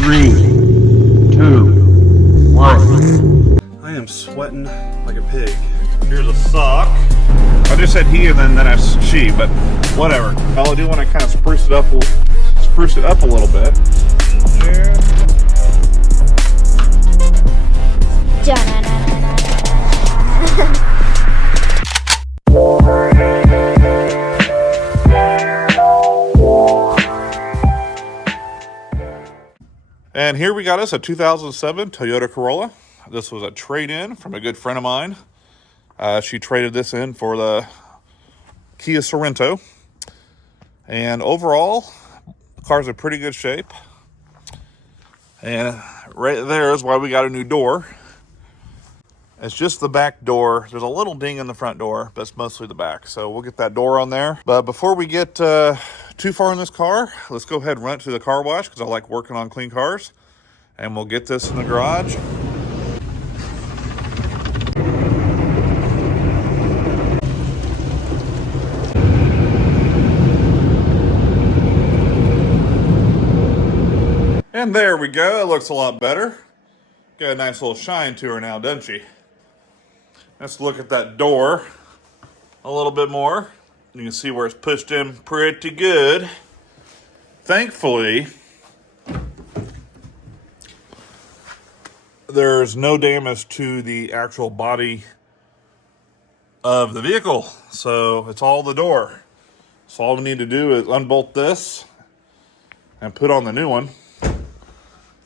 3, 2, 1. I am sweating like a pig. Here's a sock. I just said he and then that's she, but whatever. I do want to kind of spruce it up a little bit. And here we got us a 2007 Toyota Corolla. This was a trade-in from a good friend of mine. She traded this in for the Kia Sorento. And overall, the car's in pretty good shape. And right there is why we got a new door. It's just the back door. There's a little ding in the front door, but it's mostly the back. So we'll get that door on there. But before we get too far in this car, let's go ahead and run it to the car wash because I like working on clean cars. And we'll get this in the garage. And there we go. It looks a lot better. Got a nice little shine to her now, doesn't she? Let's look at that door a little bit more. You can see where it's pushed in pretty good. Thankfully, there's no damage to the actual body of the vehicle. So it's all the door. So all we need to do is unbolt this and put on the new one.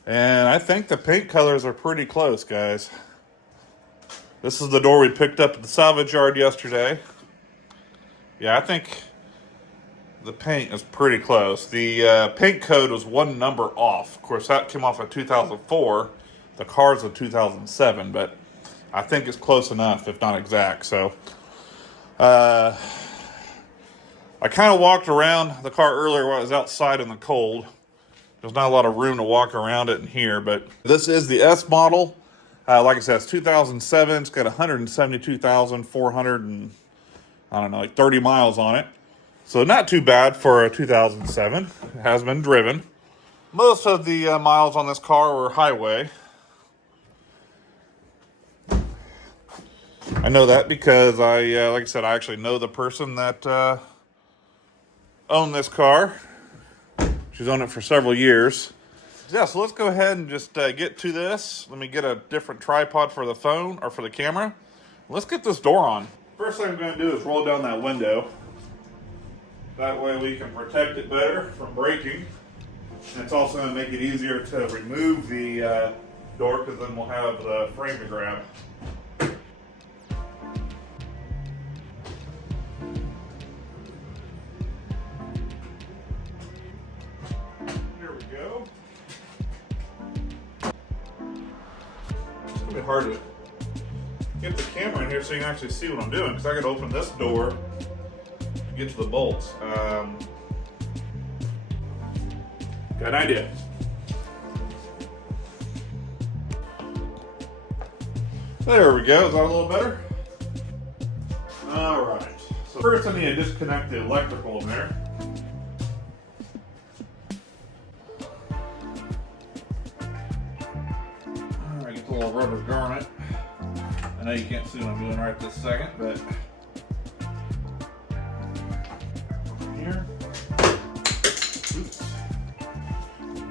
And I think the paint colors are pretty close, guys. This is the door we picked up at the salvage yard yesterday. Yeah, I think the paint is pretty close. The paint code was one number off. Of course, that came off of 2004. The car's a 2007, but I think it's close enough, if not exact. So, I kind of walked around the car earlier while I was outside in the cold. There's not a lot of room to walk around it in here, but this is the S model. Like I said, it's 2007. It's got 172,400 and, I don't know, like 30 miles on it. So not too bad for a 2007. It has been driven. Most of the miles on this car were highway. I know that because like I said, I actually know the person that owned this car. She's owned it for several years. Yeah, so let's go ahead and just get to this. Let me get a different tripod for the phone or for the camera. Let's get this door on. First thing I'm going to do is roll down that window. That way we can protect it better from breaking. And it's also going to make it easier to remove the door because then we'll have the frame to grab. Hard to get the camera in here so you can actually see what I'm doing because I got to open this door to get to the bolts. Got an idea. There we go. Is that a little better? All right. So first I need to disconnect the electrical in there. A little rubber garment. I know you can't see what I'm doing right this second, but here, oops.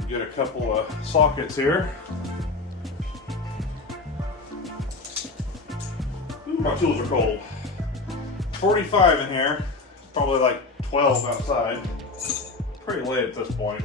Get a couple of sockets here. Ooh, my tools are cold. 45 in here. It's probably like 12 outside. Pretty late at this point.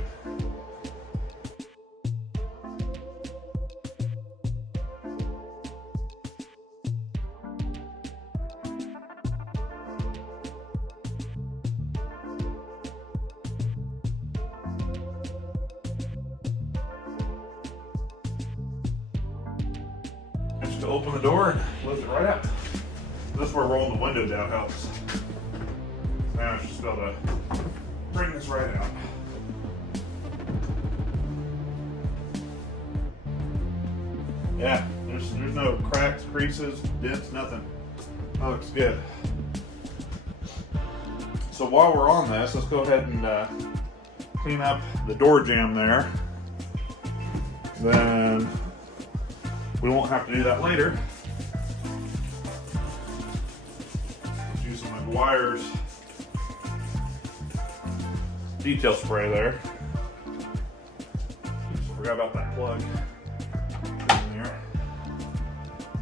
To open the door and lift it right out. This is where rolling the window down helps. Now I should just be able to bring this right out. Yeah, there's no cracks, creases, dents, nothing. That looks good. So while we're on this, let's go ahead and clean up the door jamb there. then we won't have to do that later. Let's use some McGuire's detail spray there. Just forgot about that plug in there.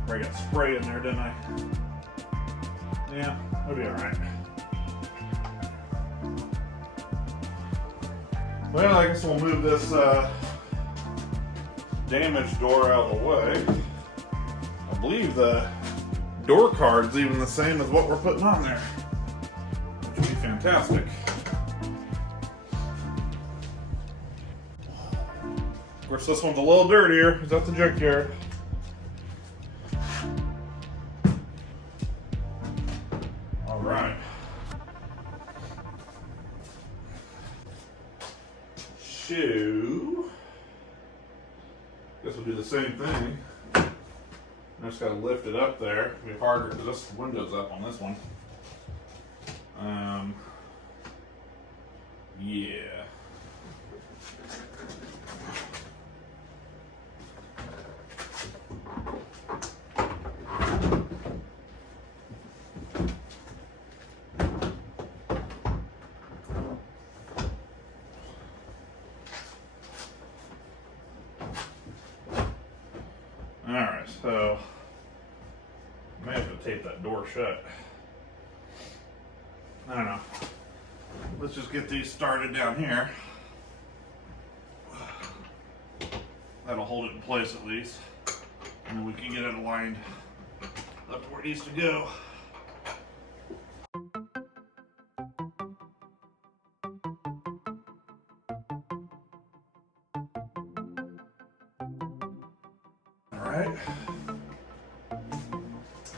I got spray in there, didn't I? Yeah, that'll be alright. Well, I guess we'll move this damaged door out of the way. I believe the door card's even the same as what we're putting on there, which would be fantastic. Of course, this one's a little dirtier. It's at the junkyard. All right. So, guess we'll do the same thing. I just got to lift it up there. It'll be harder because this window's up on this one. Yeah. Alright, so I may have to tape that door shut. I don't know. Let's just get these started down here. That'll hold it in place at least. And then we can get it aligned up to where it needs to go. Alright. I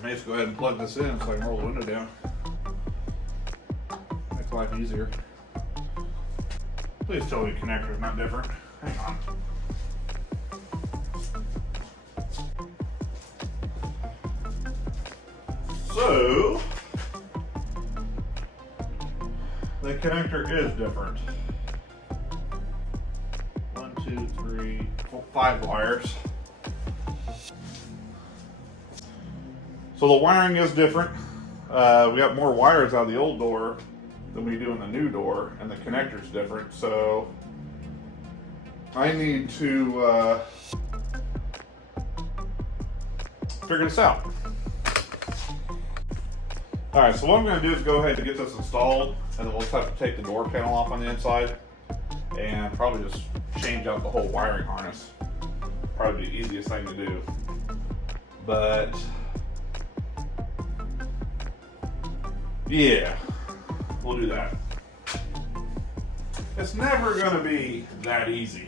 may just go ahead and plug this in so I can roll the window down. Make life easier. Please tell me the connector's not different. Hang on. So, the connector is different. 1, 2, 3, 4, 5 wires. So the wiring is different. We got more wires out of the old door than we do in the new door, and the connector's different. So I need to figure this out. All right, so what I'm going to do is go ahead and get this installed, and then we'll just have to take the door panel off on the inside and probably just change out the whole wiring harness. Probably the easiest thing to do. But yeah, we'll do that. It's never going to be that easy.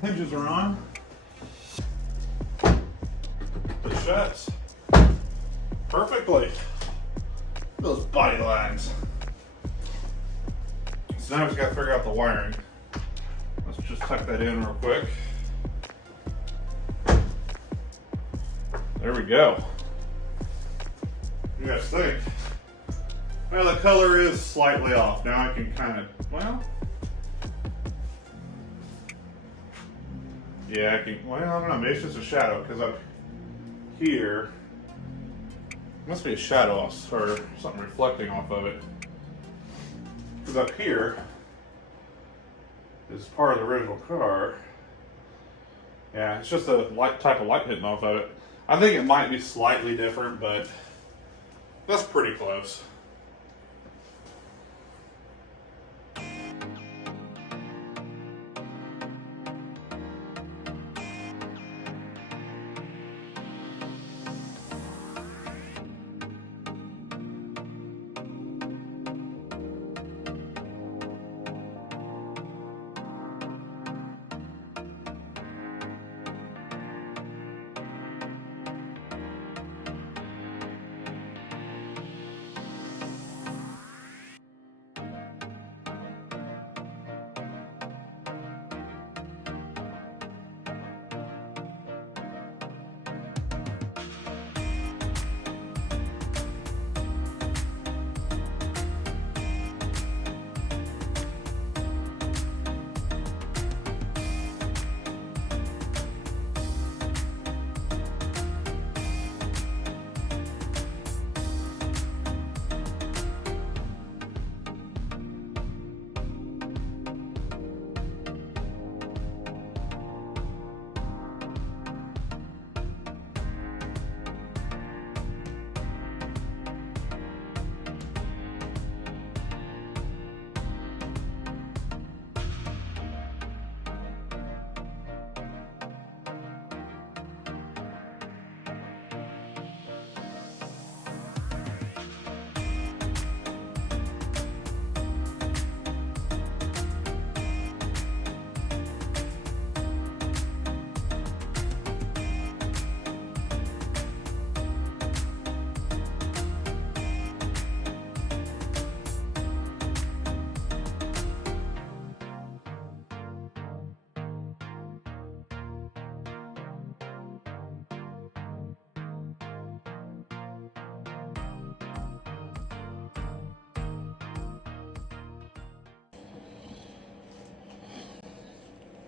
Hinges are on. It shuts perfectly. Those body lines. So now we've got to figure out the wiring. Let's just tuck that in real quick. There we go. What do you guys think? Well, the color is slightly off. Now I can kind of, well, yeah, I can, well, I don't know, maybe it's just a shadow, because up here, must be a shadow or something reflecting off of it. Because up here is part of the original car. Yeah, it's just a light type of light hitting off of it. I think it might be slightly different, but that's pretty close.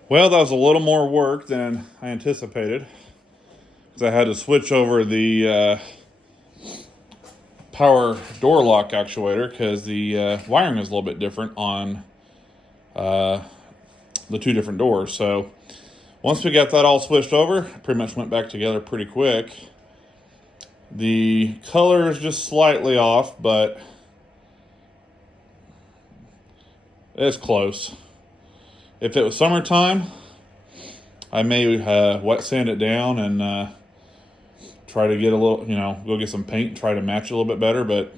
Well, that was a little more work than I anticipated, because I had to switch over the power door lock actuator, because the wiring is a little bit different on the two different doors. So once we got that all switched over, it pretty much went back together pretty quick. The color is just slightly off, but it's close. If it was summertime, I may wet sand it down and try to get a little, go get some paint and try to match it a little bit better, but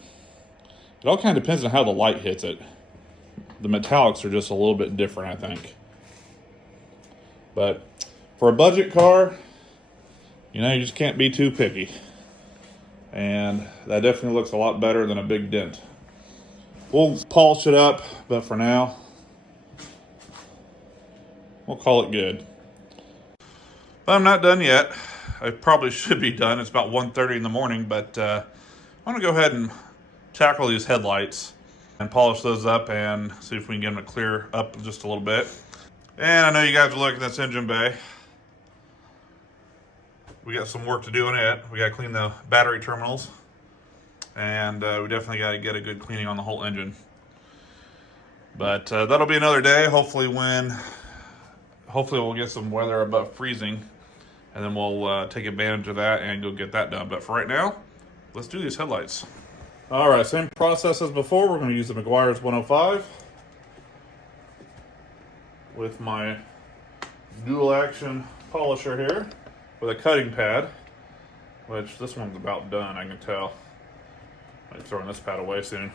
it all kind of depends on how the light hits it. The metallics are just a little bit different, I think. But for a budget car, you just can't be too picky. And that definitely looks a lot better than a big dent. We'll polish it up, but for now, we'll call it good. But I'm not done yet. I probably should be done. It's about 1:30 in the morning, but I'm gonna go ahead and tackle these headlights and polish those up and see if we can get them to clear up just a little bit. And I know you guys are looking at this engine bay. We got some work to do on it. We got to clean the battery terminals, and we definitely got to get a good cleaning on the whole engine. But that'll be another day. Hopefully we'll get some weather above freezing, and then we'll take advantage of that and go get that done. But for right now, let's do these headlights. All right, same process as before. We're going to use the Meguiar's 105 with my dual action polisher here, with a cutting pad, which this one's about done, I can tell. I'm throwing this pad away soon.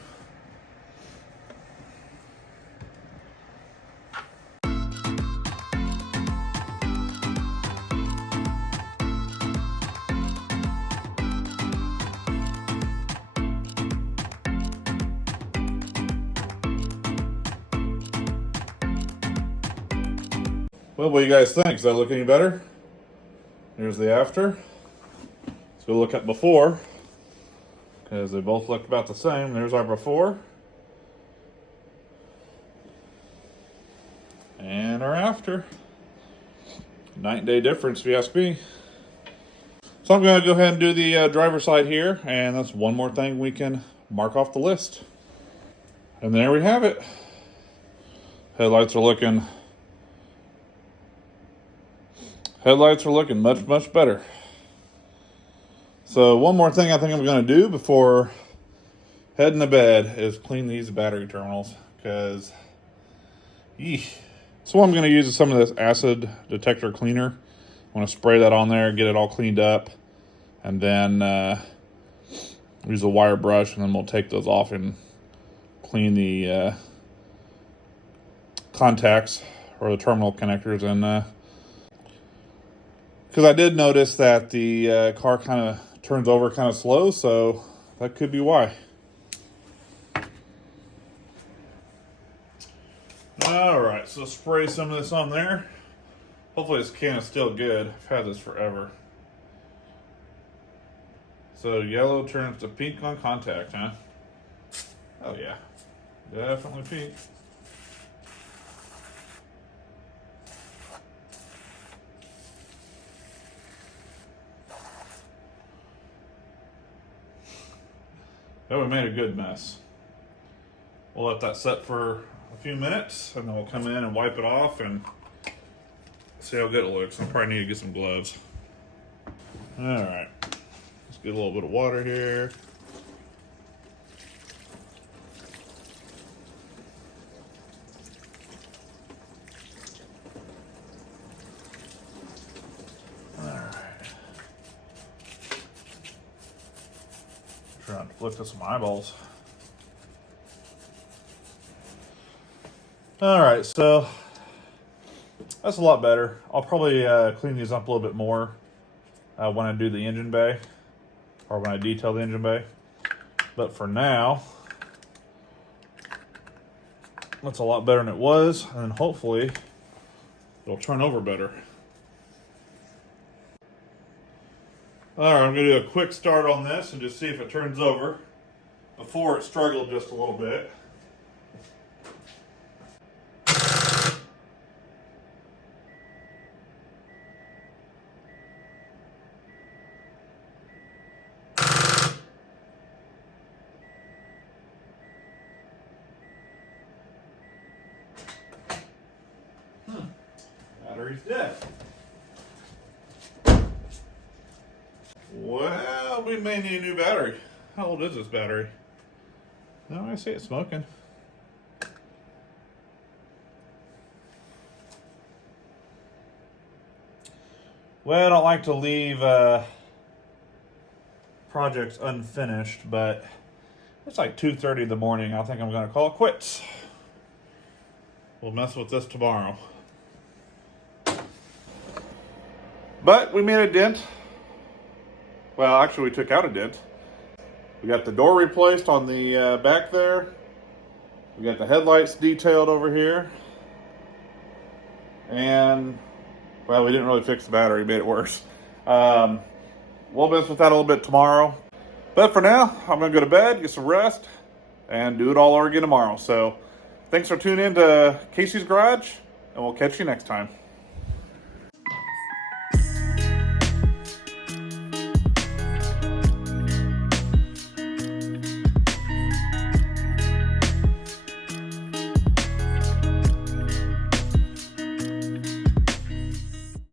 Well, what do you guys think? Does that look any better? Here's the after. Let's go look at before, because they both look about the same. There's our before. And our after. Night and day difference, if you ask me. So I'm going to go ahead and do the driver's side here, and that's one more thing we can mark off the list. And there we have it. Headlights are looking much, much better. So one more thing I think I'm going to do before heading to bed is clean these battery terminals, because so what I'm going to use is some of this acid detector cleaner. I want to spray that on there, get it all cleaned up, and then use a wire brush, and then we'll take those off and clean the contacts or the terminal connectors. And because I did notice that the car kind of turns over kind of slow, so that could be why. All right, so spray some of this on there. Hopefully this can is still good. I've had this forever. So yellow turns to pink on contact, huh? Oh yeah, definitely pink. Oh, we made a good mess. We'll let that set for a few minutes, and then we'll come in and wipe it off and see how good it looks. I probably need to get some gloves. All right, let's get a little bit of water here. All right. Trying to flick to some eyeballs. All right, so that's a lot better. I'll probably clean these up a little bit more when I do the engine bay, or when I detail the engine bay. But for now, that's a lot better than it was, and hopefully it'll turn over better. All right, I'm going to do a quick start on this and just see if it turns over. Before, it struggled just a little bit. battery's dead. Well, we may need a new battery. How old is this battery? No, I see it smoking. Well, I don't like to leave projects unfinished, but it's like 2:30 in the morning. I think I'm going to call it quits. We'll mess with this tomorrow. But we made a dent. Well, actually, we took out a dent. We got the door replaced on the back there. We got the headlights detailed over here. And, well, we didn't really fix the battery, made it worse. We'll mess with that a little bit tomorrow. But for now, I'm going to go to bed, get some rest, and do it all over again tomorrow. So, thanks for tuning in to Casey's Garage, and we'll catch you next time.